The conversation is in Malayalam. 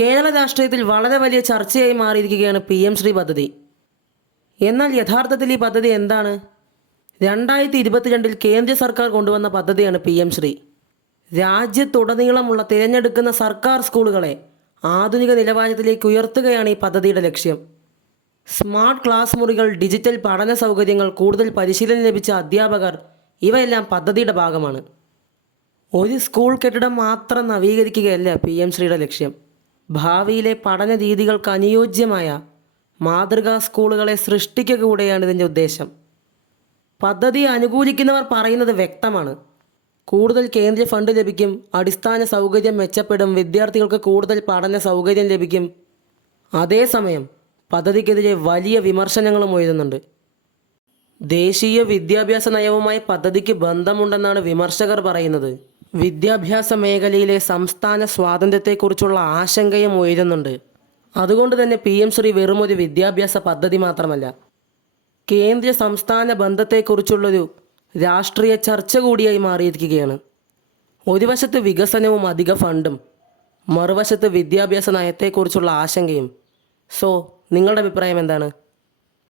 കേരള രാഷ്ട്രീയത്തിൽ വളരെ വലിയ ചർച്ചയായി മാറിയിരിക്കുകയാണ് PM ശ്രീ പദ്ധതി. എന്നാൽ യഥാർത്ഥത്തിൽ ഈ പദ്ധതി എന്താണ്? 2022 കേന്ദ്ര സർക്കാർ കൊണ്ടുവന്ന പദ്ധതിയാണ് PM ശ്രീ. രാജ്യത്തുടനീളമുള്ള തിരഞ്ഞെടുക്കുന്ന സർക്കാർ സ്കൂളുകളെ ആധുനിക നിലവാരത്തിലേക്ക് ഉയർത്തുകയാണ് ഈ പദ്ധതിയുടെ ലക്ഷ്യം. സ്മാർട്ട് ക്ലാസ് മുറികൾ, ഡിജിറ്റൽ പഠന സൗകര്യങ്ങൾ, കൂടുതൽ പരിശീലനം ലഭിച്ച അധ്യാപകർ, ഇവയെല്ലാം പദ്ധതിയുടെ ഭാഗമാണ്. ഒരു സ്കൂൾ കെട്ടിടം മാത്രം നവീകരിക്കുകയല്ല PM ശ്രീയുടെ ലക്ഷ്യം. ഭാവിയിലെ പഠന രീതികൾക്ക് അനുയോജ്യമായ മാതൃകാ സ്കൂളുകളെ സൃഷ്ടിക്കുക കൂടെയാണ് ഇതിൻ്റെ ഉദ്ദേശം. പദ്ധതിയെ അനുകൂലിക്കുന്നവർ പറയുന്നത് വ്യക്തമാണ്. കൂടുതൽ കേന്ദ്ര ഫണ്ട് ലഭിക്കും, അടിസ്ഥാന സൗകര്യം മെച്ചപ്പെടും, വിദ്യാർത്ഥികൾക്ക് കൂടുതൽ പഠന സൗകര്യം ലഭിക്കും. അതേസമയം പദ്ധതിക്കെതിരെ വലിയ വിമർശനങ്ങളും ഉയരുന്നുണ്ട്. ദേശീയ വിദ്യാഭ്യാസ നയവുമായി പദ്ധതിക്ക് ബന്ധമുണ്ടെന്നാണ് വിമർശകർ പറയുന്നത്. വിദ്യാഭ്യാസ മേഖലയിലെ സംസ്ഥാന സ്വാതന്ത്ര്യത്തെക്കുറിച്ചുള്ള ആശങ്കയും ഉയരുന്നുണ്ട്. അതുകൊണ്ട് തന്നെ PM ശ്രീ വെറുമൊരു വിദ്യാഭ്യാസ പദ്ധതി മാത്രമല്ല, കേന്ദ്ര സംസ്ഥാന ബന്ധത്തെക്കുറിച്ചുള്ളൊരു രാഷ്ട്രീയ ചർച്ച കൂടിയായി മാറിയിരിക്കുകയാണ്. ഒരു വശത്ത് വികസനവും അധിക ഫണ്ടും, മറുവശത്ത് വിദ്യാഭ്യാസ നയത്തെക്കുറിച്ചുള്ള ആശങ്കയും. നിങ്ങളുടെ അഭിപ്രായം എന്താണ്?